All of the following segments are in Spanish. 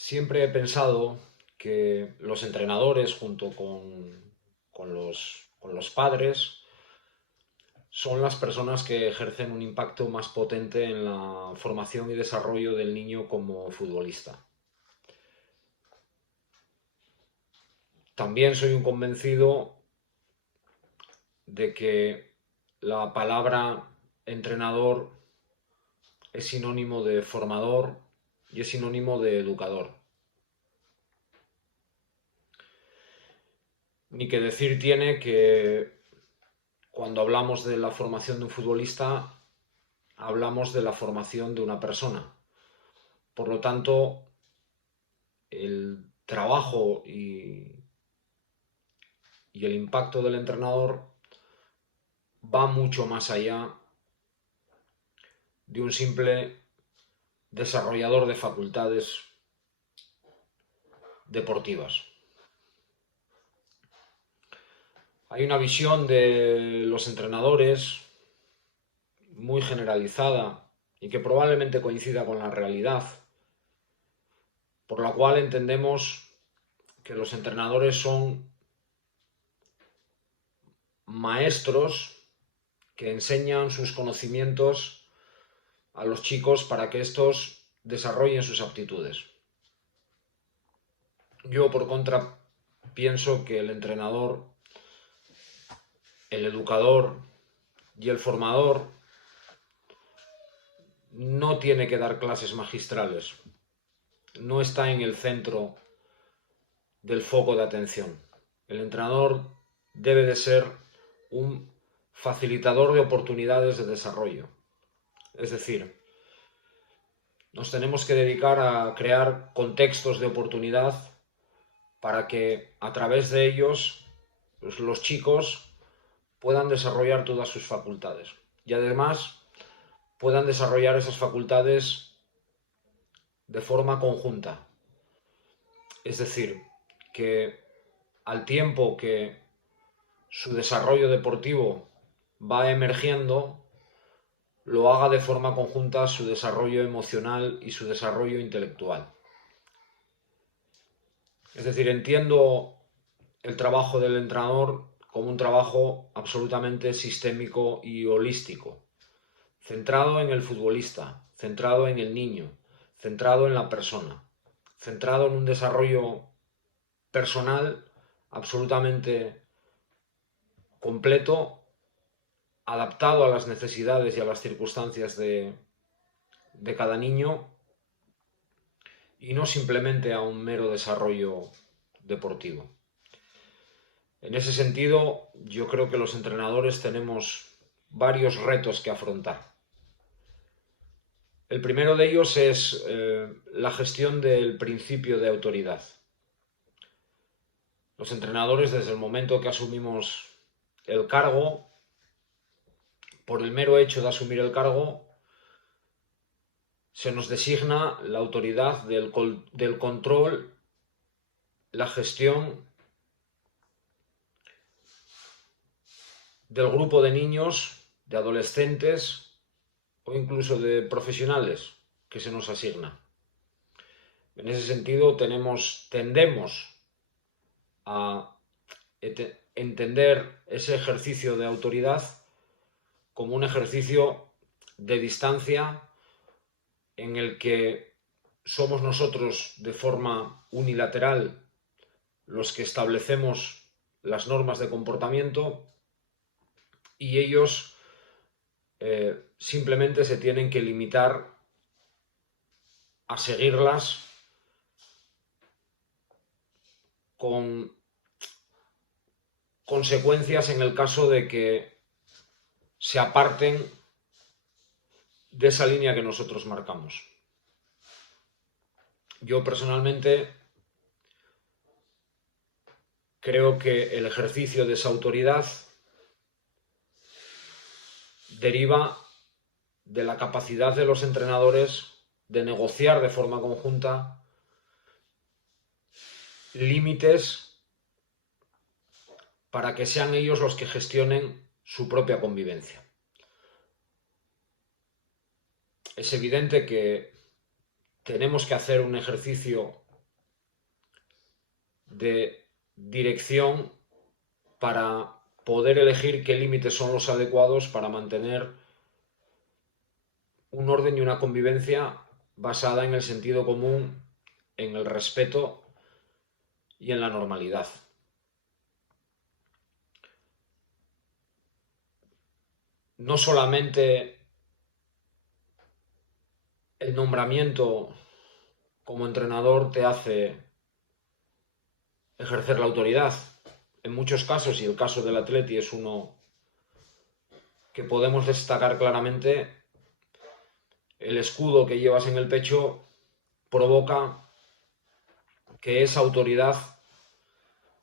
Siempre he pensado que los entrenadores, junto con los padres, son las personas que ejercen un impacto más potente en la formación y desarrollo del niño como futbolista. También soy un convencido de que la palabra entrenador es sinónimo de formador y es sinónimo de educador. Ni que decir tiene que cuando hablamos de la formación de un futbolista, hablamos de la formación de una persona. Por lo tanto, el trabajo y el impacto del entrenador va mucho más allá de un simple desarrollador de facultades deportivas. Hay una visión de los entrenadores muy generalizada y que probablemente coincida con la realidad, por la cual entendemos que los entrenadores son maestros que enseñan sus conocimientos a los chicos para que estos desarrollen sus aptitudes. Yo, por contra, pienso que el entrenador, el educador y el formador no tiene que dar clases magistrales, no está en el centro del foco de atención. El entrenador debe de ser un facilitador de oportunidades de desarrollo. Es decir, nos tenemos que dedicar a crear contextos de oportunidad para que a través de ellos los chicos puedan desarrollar todas sus facultades y además puedan desarrollar esas facultades de forma conjunta. Es decir, que al tiempo que su desarrollo deportivo va emergiendo, lo haga de forma conjunta su desarrollo emocional y su desarrollo intelectual. Es decir, entiendo el trabajo del entrenador como un trabajo absolutamente sistémico y holístico, centrado en el futbolista, centrado en el niño, centrado en la persona, centrado en un desarrollo personal absolutamente completo, adaptado a las necesidades y a las circunstancias de cada niño y no simplemente a un mero desarrollo deportivo. En ese sentido, yo creo que los entrenadores tenemos varios retos que afrontar. El primero de ellos es la gestión del principio de autoridad. Los entrenadores, desde el momento que asumimos el cargo, por el mero hecho de asumir el cargo, se nos designa la autoridad del control, la gestión del grupo de niños, de adolescentes o incluso de profesionales que se nos asigna. En ese sentido, tendemos a entender ese ejercicio de autoridad como un ejercicio de distancia en el que somos nosotros de forma unilateral los que establecemos las normas de comportamiento y ellos simplemente se tienen que limitar a seguirlas con consecuencias en el caso de que se aparten de esa línea que nosotros marcamos. Yo personalmente creo que el ejercicio de esa autoridad deriva de la capacidad de los entrenadores de negociar de forma conjunta límites para que sean ellos los que gestionen su propia convivencia. Es evidente que tenemos que hacer un ejercicio de dirección para poder elegir qué límites son los adecuados para mantener un orden y una convivencia basada en el sentido común, en el respeto y en la normalidad. No solamente el nombramiento como entrenador te hace ejercer la autoridad. En muchos casos, y el caso del Atleti es uno que podemos destacar claramente, el escudo que llevas en el pecho provoca que esa autoridad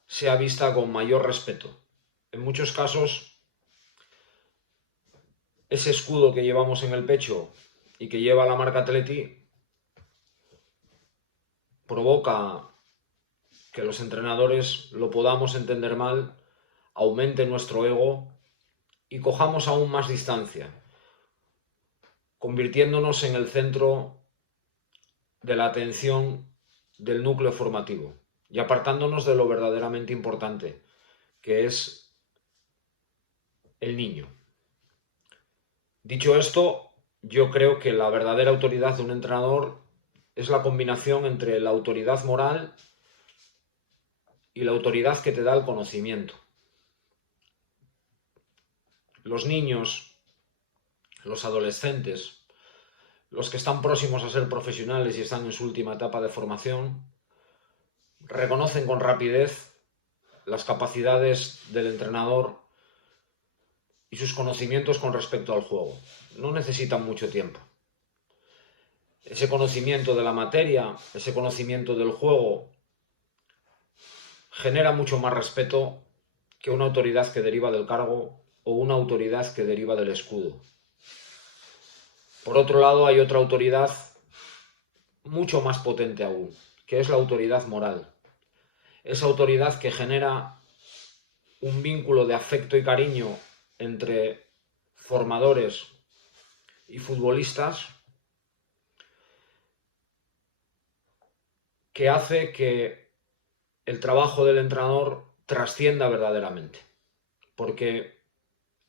sea vista con mayor respeto. En muchos casos, ese escudo que llevamos en el pecho y que lleva la marca Atleti provoca que los entrenadores lo podamos entender mal, aumente nuestro ego y cojamos aún más distancia, convirtiéndonos en el centro de la atención del núcleo formativo y apartándonos de lo verdaderamente importante, que es el niño. Dicho esto, yo creo que la verdadera autoridad de un entrenador es la combinación entre la autoridad moral y la autoridad que te da el conocimiento. Los niños, los adolescentes, los que están próximos a ser profesionales y están en su última etapa de formación, reconocen con rapidez las capacidades del entrenador y sus conocimientos con respecto al juego. No necesitan mucho tiempo. Ese conocimiento de la materia, ese conocimiento del juego, genera mucho más respeto que una autoridad que deriva del cargo o una autoridad que deriva del escudo. Por otro lado, hay otra autoridad mucho más potente aún, que es la autoridad moral. Esa autoridad que genera un vínculo de afecto y cariño entre formadores y futbolistas que hace que el trabajo del entrenador trascienda verdaderamente, porque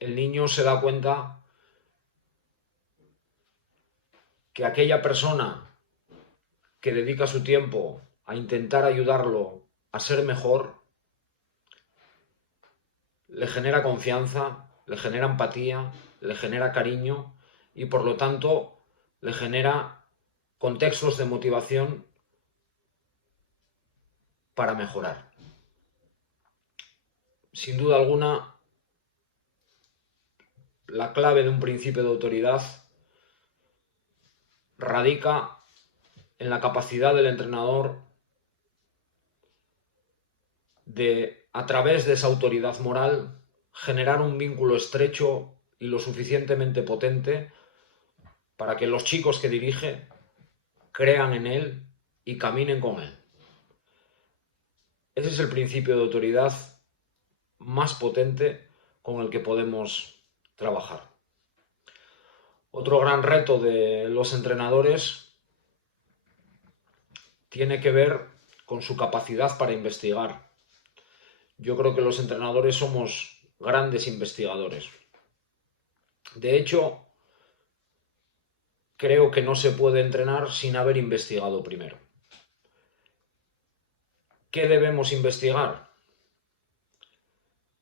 el niño se da cuenta que aquella persona que dedica su tiempo a intentar ayudarlo a ser mejor, le genera confianza, le genera empatía, le genera cariño y por lo tanto le genera contextos de motivación para mejorar. Sin duda alguna, la clave de un principio de autoridad radica en la capacidad del entrenador de, a través de esa autoridad moral, generar un vínculo estrecho y lo suficientemente potente para que los chicos que dirige crean en él y caminen con él. Ese es el principio de autoridad más potente con el que podemos trabajar. Otro gran reto de los entrenadores tiene que ver con su capacidad para investigar. Yo creo que los entrenadores somos grandes investigadores. De hecho, creo que no se puede entrenar sin haber investigado primero. ¿Qué debemos investigar?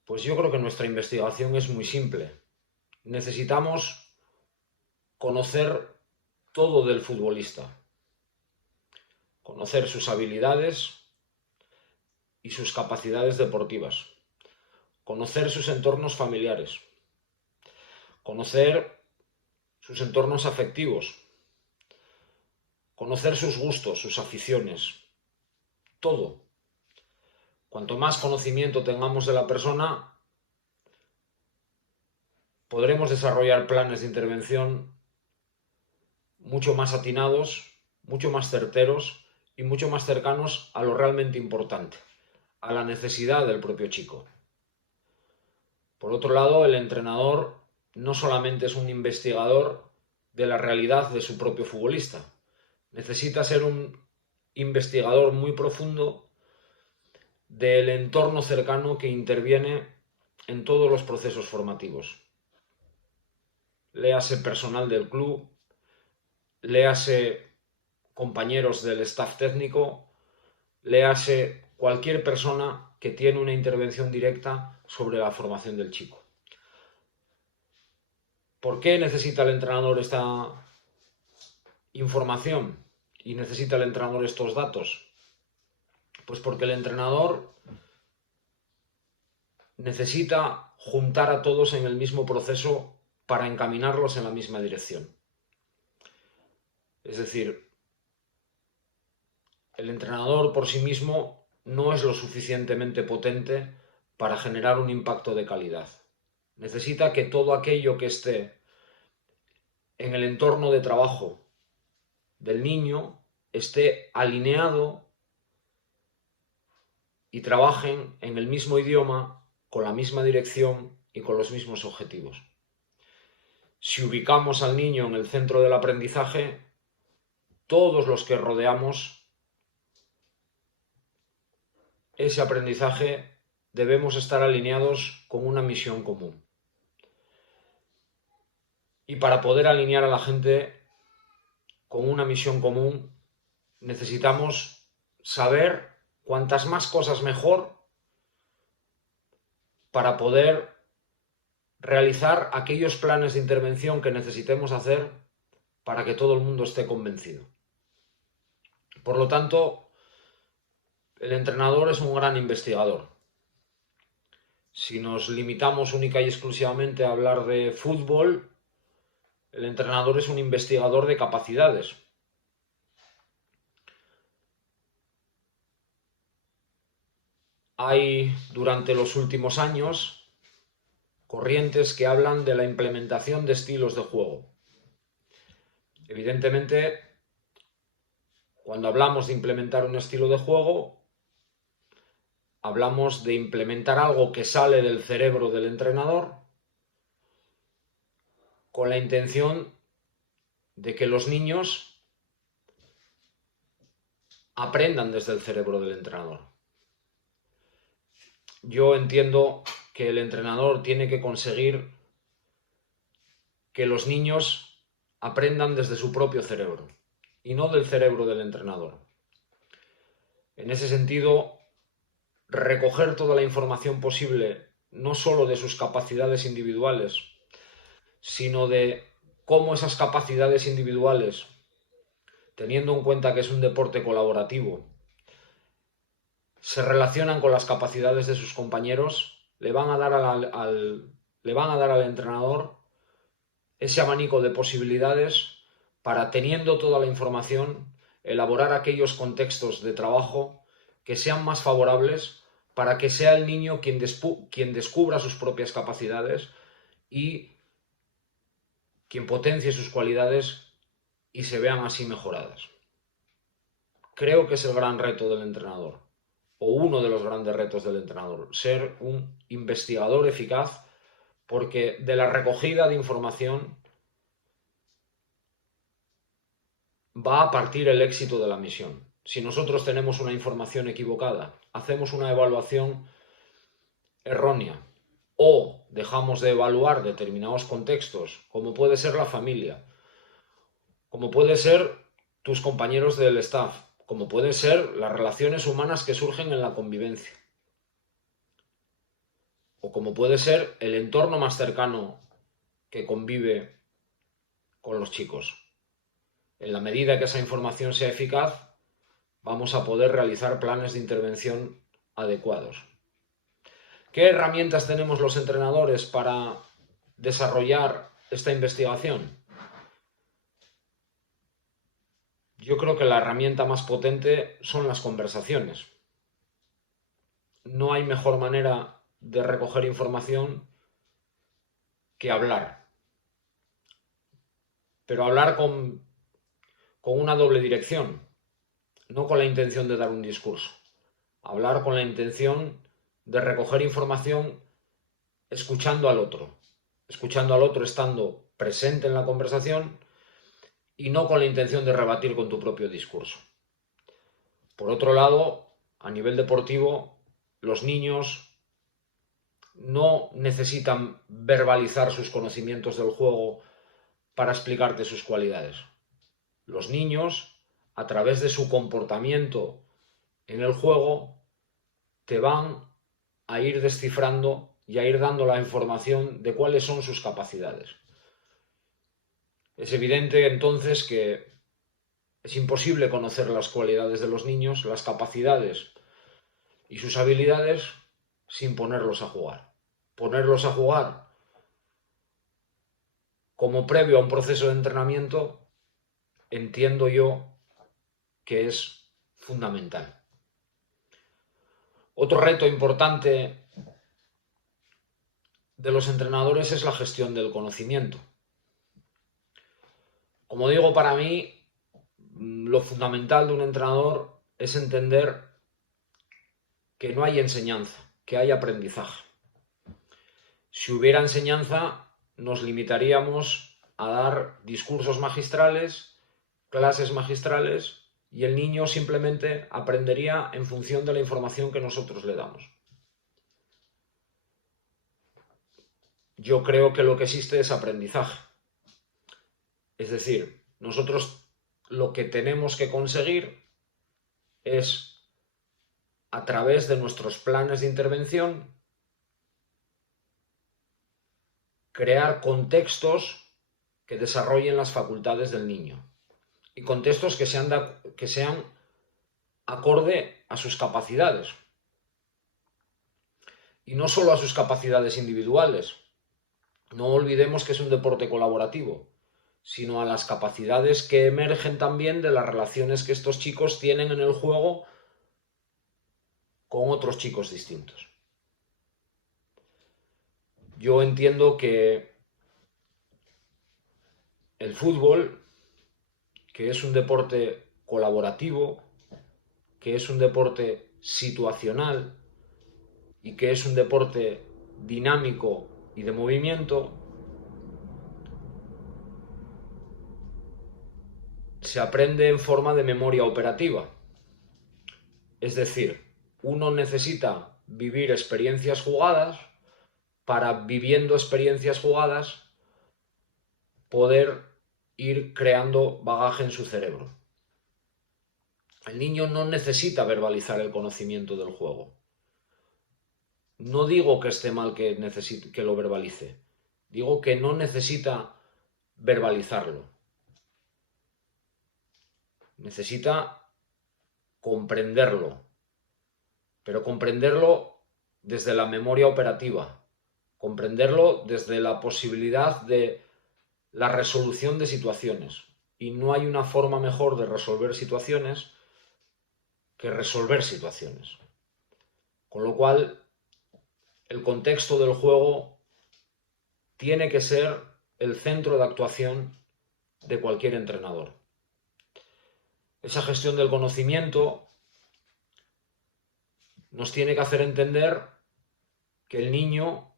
Pues yo creo que nuestra investigación es muy simple. Necesitamos conocer todo del futbolista, conocer sus habilidades y sus capacidades deportivas, conocer sus entornos familiares, conocer sus entornos afectivos, conocer sus gustos, sus aficiones, todo. Cuanto más conocimiento tengamos de la persona, podremos desarrollar planes de intervención mucho más atinados, mucho más certeros y mucho más cercanos a lo realmente importante, a la necesidad del propio chico. Por otro lado, el entrenador no solamente es un investigador de la realidad de su propio futbolista, necesita ser un investigador muy profundo del entorno cercano que interviene en todos los procesos formativos. Léase personal del club, léase compañeros del staff técnico, léase cualquier persona que tiene una intervención directa sobre la formación del chico. ¿Por qué necesita el entrenador esta información y necesita el entrenador estos datos? Pues porque el entrenador necesita juntar a todos en el mismo proceso para encaminarlos en la misma dirección. Es decir, el entrenador por sí mismo no es lo suficientemente potente para generar un impacto de calidad. Necesita que todo aquello que esté en el entorno de trabajo del niño esté alineado y trabajen en el mismo idioma, con la misma dirección y con los mismos objetivos. Si ubicamos al niño en el centro del aprendizaje, todos los que rodeamos ese aprendizaje debemos estar alineados con una misión común. Y para poder alinear a la gente con una misión común, necesitamos saber cuantas más cosas mejor para poder realizar aquellos planes de intervención que necesitemos hacer para que todo el mundo esté convencido. Por lo tanto, el entrenador es un gran investigador. Si nos limitamos única y exclusivamente a hablar de fútbol, el entrenador es un investigador de capacidades. Hay, durante los últimos años, corrientes que hablan de la implementación de estilos de juego. Evidentemente, cuando hablamos de implementar un estilo de juego, hablamos de implementar algo que sale del cerebro del entrenador con la intención de que los niños aprendan desde el cerebro del entrenador. Yo entiendo que el entrenador tiene que conseguir que los niños aprendan desde su propio cerebro y no del cerebro del entrenador. En ese sentido, recoger toda la información posible, no solo de sus capacidades individuales, sino de cómo esas capacidades individuales, teniendo en cuenta que es un deporte colaborativo, se relacionan con las capacidades de sus compañeros, le van a dar al entrenador ese abanico de posibilidades para, teniendo toda la información, elaborar aquellos contextos de trabajo que sean más favorables para que sea el niño quien descubra sus propias capacidades y quien potencie sus cualidades y se vean así mejoradas. Creo que es el gran reto del entrenador, o uno de los grandes retos del entrenador, ser un investigador eficaz, porque de la recogida de información va a partir el éxito de la misión. Si nosotros tenemos una información equivocada, hacemos una evaluación errónea o dejamos de evaluar determinados contextos, como puede ser la familia, como puede ser tus compañeros del staff, como pueden ser las relaciones humanas que surgen en la convivencia, o como puede ser el entorno más cercano que convive con los chicos. En la medida que esa información sea eficaz, vamos a poder realizar planes de intervención adecuados. ¿Qué herramientas tenemos los entrenadores para desarrollar esta investigación? Yo creo que la herramienta más potente son las conversaciones. No hay mejor manera de recoger información que hablar. Pero hablar con una doble dirección, no con la intención de dar un discurso. Hablar con la intención de recoger información escuchando al otro estando presente en la conversación y no con la intención de rebatir con tu propio discurso. Por otro lado, a nivel deportivo, los niños no necesitan verbalizar sus conocimientos del juego para explicarte sus cualidades. Los niños, a través de su comportamiento en el juego, te van a ir descifrando y a ir dando la información de cuáles son sus capacidades. Es evidente entonces que es imposible conocer las cualidades de los niños, las capacidades y sus habilidades sin ponerlos a jugar. Ponerlos a jugar como previo a un proceso de entrenamiento, entiendo yo que es fundamental. Otro reto importante de los entrenadores es la gestión del conocimiento. Como digo, para mí lo fundamental de un entrenador es entender que no hay enseñanza, que hay aprendizaje. Si hubiera enseñanza, nos limitaríamos a dar discursos magistrales, clases magistrales, y el niño simplemente aprendería en función de la información que nosotros le damos. Yo creo que lo que existe es aprendizaje. Es decir, nosotros lo que tenemos que conseguir es, a través de nuestros planes de intervención, crear contextos que desarrollen las facultades del niño y contextos que sean acorde a sus capacidades. Y no solo a sus capacidades individuales. No olvidemos que es un deporte colaborativo, sino a las capacidades que emergen también de las relaciones que estos chicos tienen en el juego con otros chicos distintos. Yo entiendo que el fútbol, que es un deporte colaborativo, que es un deporte situacional y que es un deporte dinámico y de movimiento, se aprende en forma de memoria operativa. Es decir, uno necesita vivir experiencias jugadas para, viviendo experiencias jugadas, poder ir creando bagaje en su cerebro. El niño no necesita verbalizar el conocimiento del juego. No digo que esté mal que lo verbalice. Digo que no necesita verbalizarlo. Necesita comprenderlo. Pero comprenderlo desde la memoria operativa. Comprenderlo desde la posibilidad de la resolución de situaciones. Y no hay una forma mejor de resolver situaciones que resolver situaciones. Con lo cual, el contexto del juego tiene que ser el centro de actuación de cualquier entrenador. Esa gestión del conocimiento nos tiene que hacer entender que el niño,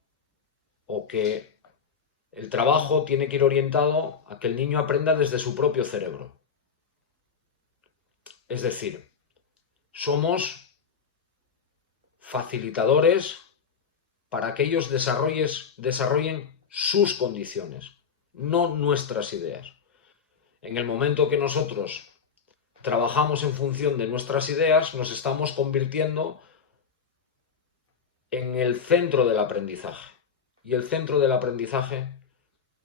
o que el trabajo tiene que ir orientado a que el niño aprenda desde su propio cerebro. Es decir, somos facilitadores para que ellos desarrollen sus condiciones, no nuestras ideas. En el momento que nosotros trabajamos en función de nuestras ideas, nos estamos convirtiendo en el centro del aprendizaje. Y el centro del aprendizaje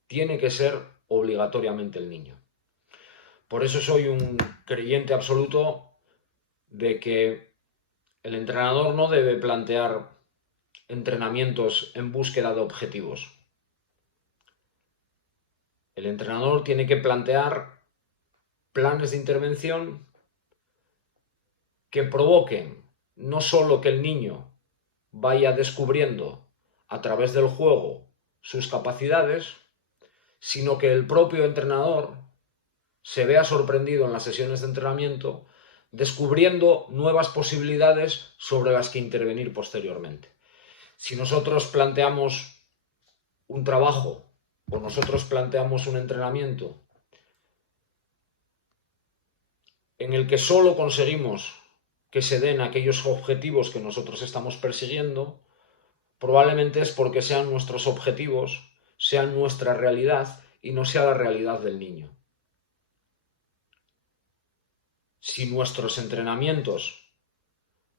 tiene que ser obligatoriamente el niño. Por eso soy un creyente absoluto de que el entrenador no debe plantear entrenamientos en búsqueda de objetivos. El entrenador tiene que plantear planes de intervención que provoquen no solo que el niño vaya descubriendo a través del juego sus capacidades, sino que el propio entrenador se vea sorprendido en las sesiones de entrenamiento descubriendo nuevas posibilidades sobre las que intervenir posteriormente. Si nosotros planteamos un trabajo o nosotros planteamos un entrenamiento en el que solo conseguimos que se den aquellos objetivos que nosotros estamos persiguiendo, probablemente es porque sean nuestros objetivos, sean nuestra realidad y no sea la realidad del niño. Si nuestros entrenamientos,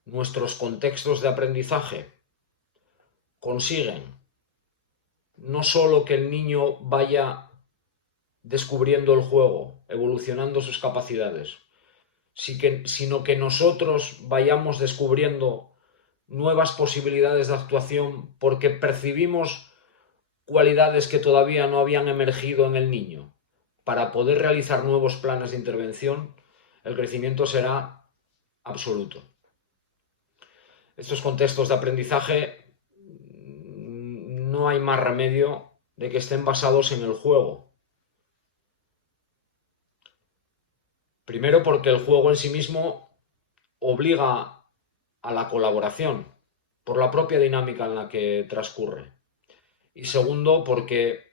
nuestros contextos de aprendizaje consiguen no solo que el niño vaya descubriendo el juego, evolucionando sus capacidades, sino que nosotros vayamos descubriendo nuevas posibilidades de actuación porque percibimos cualidades que todavía no habían emergido en el niño para poder realizar nuevos planes de intervención, el crecimiento será absoluto. Estos contextos de aprendizaje no hay más remedio de que estén basados en el juego. Primero porque el juego en sí mismo obliga a la colaboración por la propia dinámica en la que transcurre. Y segundo porque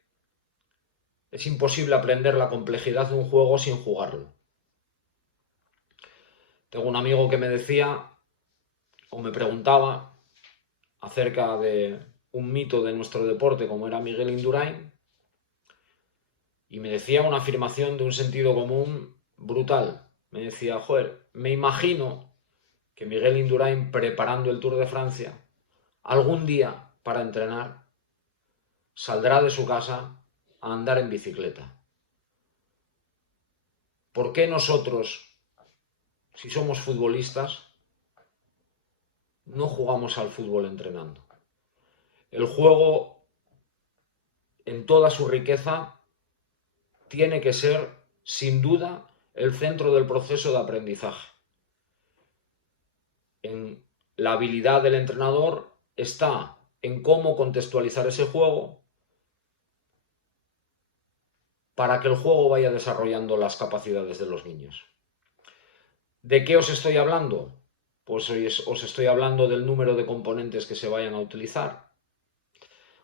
es imposible aprender la complejidad de un juego sin jugarlo. Tengo un amigo que me decía o me preguntaba acerca de un mito de nuestro deporte como era Miguel Indurain y me decía una afirmación de un sentido común brutal. Me decía, joder, me imagino que Miguel Indurain, preparando el Tour de Francia, algún día para entrenar saldrá de su casa a andar en bicicleta. ¿Por qué nosotros, si somos futbolistas, no jugamos al fútbol entrenando? El juego, en toda su riqueza, tiene que ser, sin duda, el centro del proceso de aprendizaje. En la habilidad del entrenador está en cómo contextualizar ese juego para que el juego vaya desarrollando las capacidades de los niños. ¿De qué os estoy hablando? Pues os estoy hablando del número de componentes que se vayan a utilizar.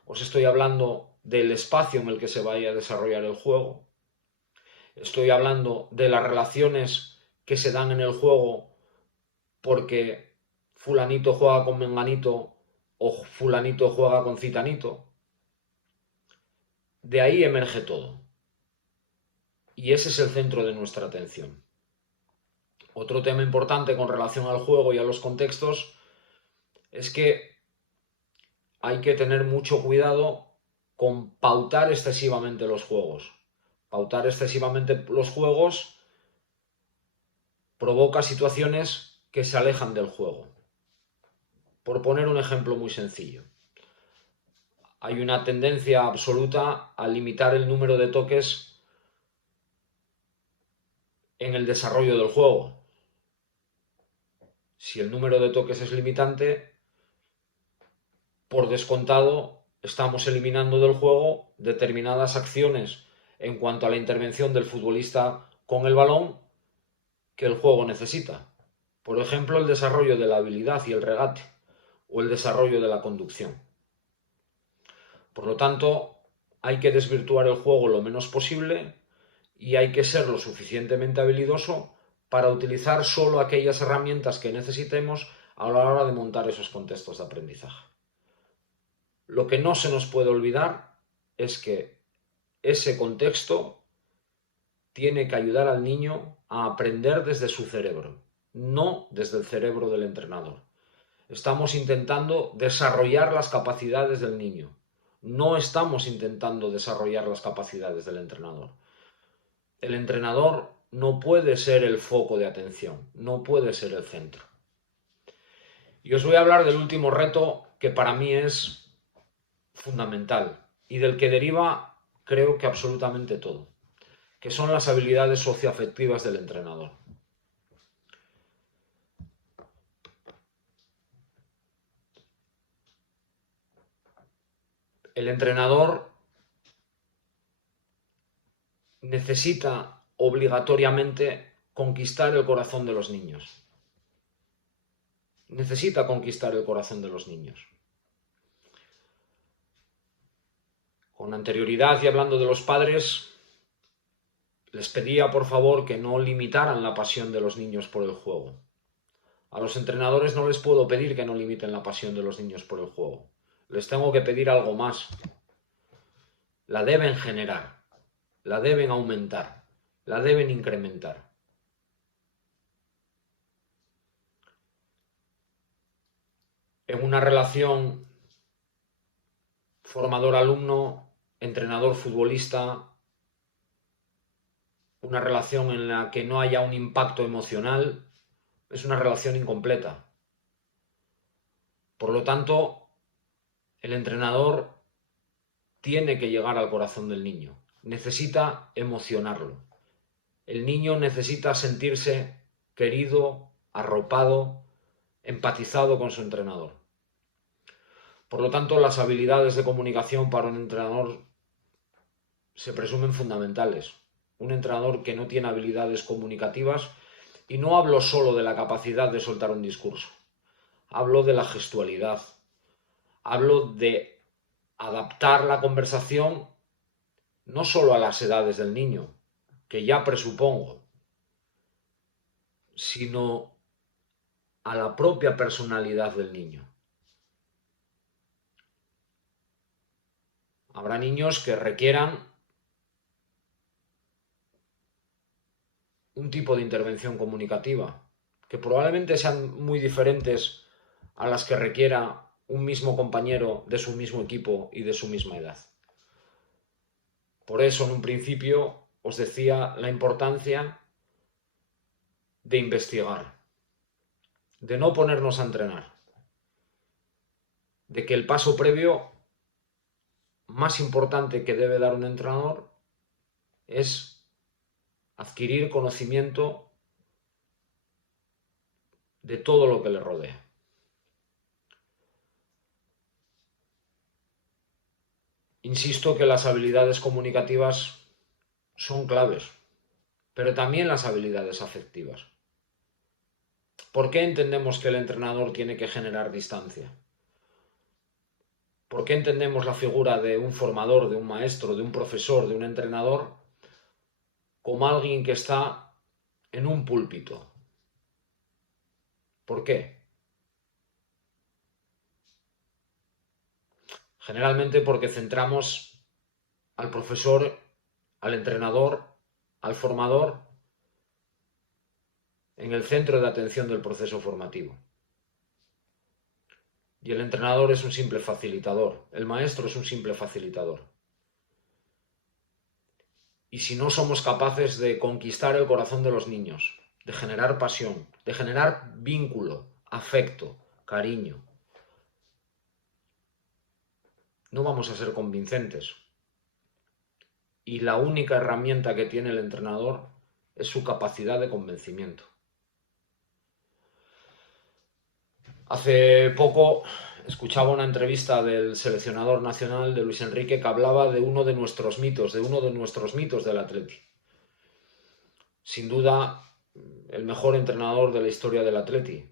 Os estoy hablando del espacio en el que se vaya a desarrollar el juego. Estoy hablando de las relaciones que se dan en el juego porque fulanito juega con menganito o fulanito juega con citanito. De ahí emerge todo. Y ese es el centro de nuestra atención. Otro tema importante con relación al juego y a los contextos es que hay que tener mucho cuidado con pautar excesivamente los juegos. Pautar excesivamente los juegos provoca situaciones que se alejan del juego. Por poner un ejemplo muy sencillo, hay una tendencia absoluta a limitar el número de toques en el desarrollo del juego. Si el número de toques es limitante, por descontado, estamos eliminando del juego determinadas acciones en cuanto a la intervención del futbolista con el balón que el juego necesita. Por ejemplo, el desarrollo de la habilidad y el regate, o el desarrollo de la conducción. Por lo tanto, hay que desvirtuar el juego lo menos posible y hay que ser lo suficientemente habilidoso para utilizar solo aquellas herramientas que necesitemos a la hora de montar esos contextos de aprendizaje. Lo que no se nos puede olvidar es que ese contexto tiene que ayudar al niño a aprender desde su cerebro, no desde el cerebro del entrenador. Estamos intentando desarrollar las capacidades del niño, no estamos intentando desarrollar las capacidades del entrenador. El entrenador no puede ser el foco de atención, no puede ser el centro. Y os voy a hablar del último reto que para mí es fundamental y del que deriva, creo que absolutamente todo, que son las habilidades socioafectivas del entrenador. El entrenador necesita obligatoriamente conquistar el corazón de los niños. Necesita conquistar el corazón de los niños. Con anterioridad y hablando de los padres, les pedía por favor que no limitaran la pasión de los niños por el juego. A los entrenadores no les puedo pedir que no limiten la pasión de los niños por el juego. Les tengo que pedir algo más. La deben generar, la deben aumentar, la deben incrementar. En una relación formador-alumno, entrenador-futbolista, una relación en la que no haya un impacto emocional, es una relación incompleta. Por lo tanto, el entrenador tiene que llegar al corazón del niño, necesita emocionarlo. El niño necesita sentirse querido, arropado, empatizado con su entrenador. Por lo tanto, las habilidades de comunicación para un entrenador se presumen fundamentales. Un entrenador que no tiene habilidades comunicativas, y no hablo solo de la capacidad de soltar un discurso, hablo de la gestualidad, hablo de adaptar la conversación no solo a las edades del niño, que ya presupongo, sino a la propia personalidad del niño. Habrá niños que requieran un tipo de intervención comunicativa, que probablemente sean muy diferentes a las que requiera un mismo compañero de su mismo equipo y de su misma edad. Por eso, en un principio, os decía la importancia de investigar, de no ponernos a entrenar, de que el paso previo más importante que debe dar un entrenador es adquirir conocimiento de todo lo que le rodea. Insisto que las habilidades comunicativas son claves, pero también las habilidades afectivas. ¿Por qué entendemos que el entrenador tiene que generar distancia? ¿Por qué entendemos la figura de un formador, de un maestro, de un profesor, de un entrenador como alguien que está en un púlpito? ¿Por qué? Generalmente porque centramos al profesor, al entrenador, al formador en el centro de atención del proceso formativo. Y el entrenador es un simple facilitador, el maestro es un simple facilitador. Y si no somos capaces de conquistar el corazón de los niños, de generar pasión, de generar vínculo, afecto, cariño, no vamos a ser convincentes. Y la única herramienta que tiene el entrenador es su capacidad de convencimiento. Hace poco escuchaba una entrevista del seleccionador nacional, de Luis Enrique, que hablaba de uno de nuestros mitos, del Atleti. Sin duda, el mejor entrenador de la historia del Atleti.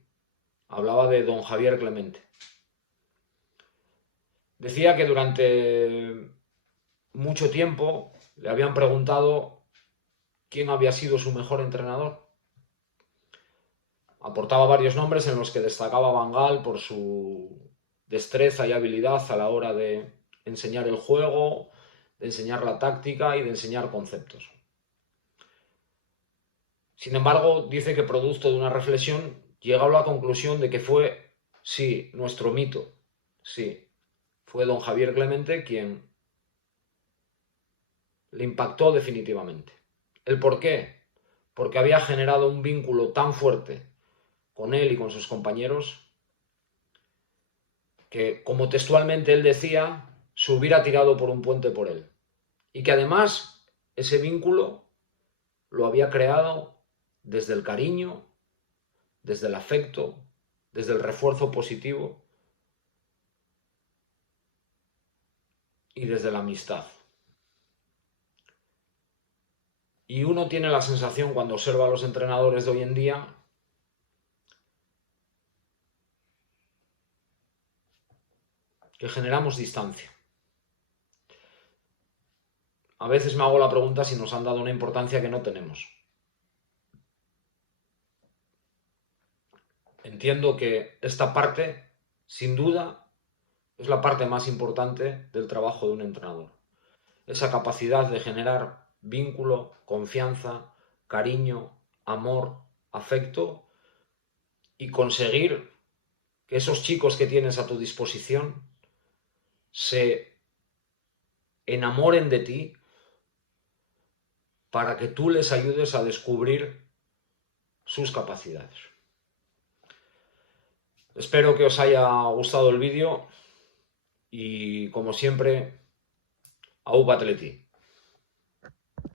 Hablaba de don Javier Clemente. Decía que durante mucho tiempo le habían preguntado quién había sido su mejor entrenador. Aportaba varios nombres en los que destacaba Van Gaal por su destreza y habilidad a la hora de enseñar el juego, de enseñar la táctica y de enseñar conceptos. Sin embargo, dice que producto de una reflexión llega a la conclusión de que fue, sí, nuestro mito, sí, fue don Javier Clemente quien le impactó definitivamente. ¿El por qué? Porque había generado un vínculo tan fuerte con él y con sus compañeros que, como textualmente él decía, se hubiera tirado por un puente por él. Y que además ese vínculo lo había creado desde el cariño, desde el afecto, desde el refuerzo positivo y desde la amistad. Y uno tiene la sensación, cuando observa a los entrenadores de hoy en día, que generamos distancia. A veces me hago la pregunta si nos han dado una importancia que no tenemos. entiendo que esta parte, sin duda, es la parte más importante del trabajo de un entrenador. Esa capacidad de generar vínculo, confianza, cariño, amor, afecto y conseguir que esos chicos que tienes a tu disposición se enamoren de ti para que tú les ayudes a descubrir sus capacidades. Espero que os haya gustado el vídeo y, como siempre, Aupa Atleti.